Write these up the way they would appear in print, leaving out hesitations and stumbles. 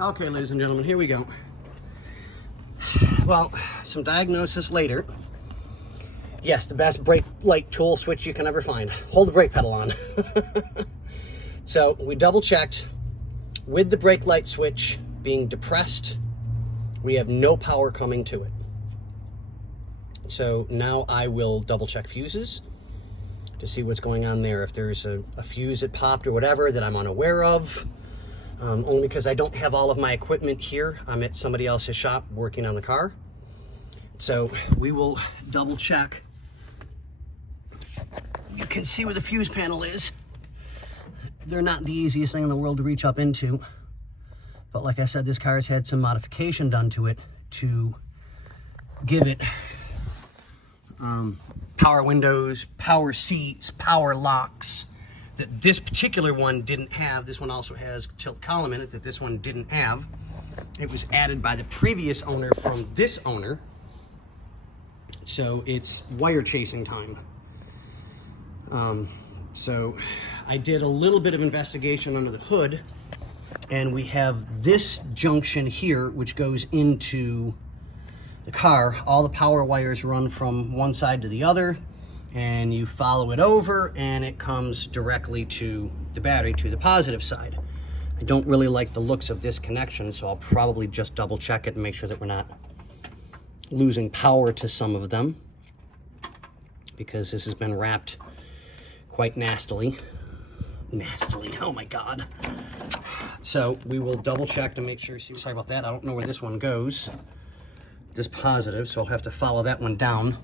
Okay, ladies and gentlemen, here we go. Well, some diagnosis later. Yes, the best brake light tool switch you can ever find. Hold the brake pedal on. So we double checked. With the brake light switch being depressed, we have no power coming to it. So now I will double check fuses to see what's going on there. If there's a fuse that popped or whatever that I'm unaware of. Only because I don't have all of my equipment here. I'm at somebody else's shop working on the car. So we will double check. You can see where the fuse panel is. They're not the easiest thing in the world to reach up into. But like I said, this car has had some modification done to it to give it power windows, power seats, power locks, that this particular one didn't have. This one also has tilt column in it that this one didn't have. It was added by the previous owner from this owner. So it's wire chasing time. So I did a little bit of investigation under the hood, and we have this junction here, which goes into the car. All the power wires run from one side to the other, and you follow it over and it comes directly to the battery, to the positive side. I don't really like the looks of this connection, so I'll probably just double check it and make sure that we're not losing power to some of them, because this has been wrapped quite nastily. Oh my God. So we will double check to make sure. Sorry about that. I don't know where this one goes. This positive, so I'll have to follow that one down.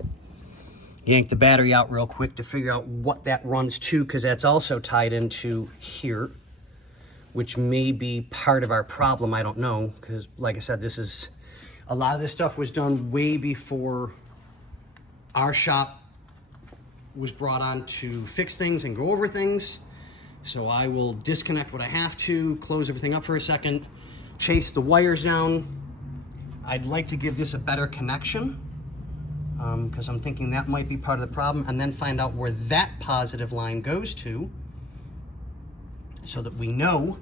Yank the battery out real quick to figure out what that runs to, because that's also tied into here, which may be part of our problem. I don't know, because like I said, a lot of this stuff was done way before our shop was brought on to fix things and go over things. So I will disconnect what I have to, close everything up for a second, chase the wires down. I'd like to give this a better connection, because I'm thinking that might be part of the problem, and then find out where that positive line goes to so that we know,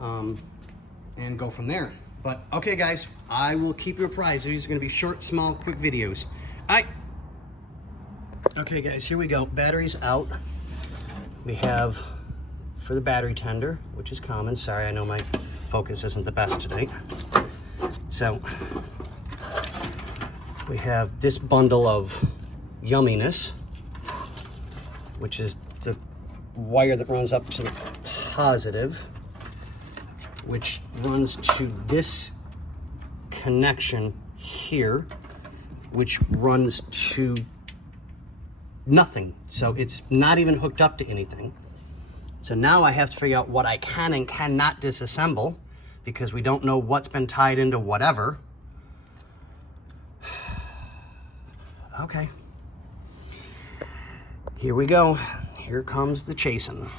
and go from there. But okay guys, I will keep you apprised. These are going to be short, small, quick videos. Okay guys, here we go. Battery's out. We have for the battery tender, which is common. Sorry, I know my focus isn't the best today. So we have this bundle of yumminess, which is the wire that runs up to the positive, which runs to this connection here, which runs to nothing. So it's not even hooked up to anything. So now I have to figure out what I can and cannot disassemble, because we don't know what's been tied into whatever. Okay. Here we go. Here comes the chasing.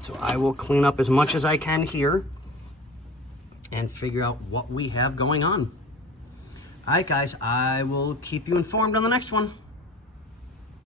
So I will clean up as much as I can here and figure out what we have going on. All right, guys, I will keep you informed on the next one.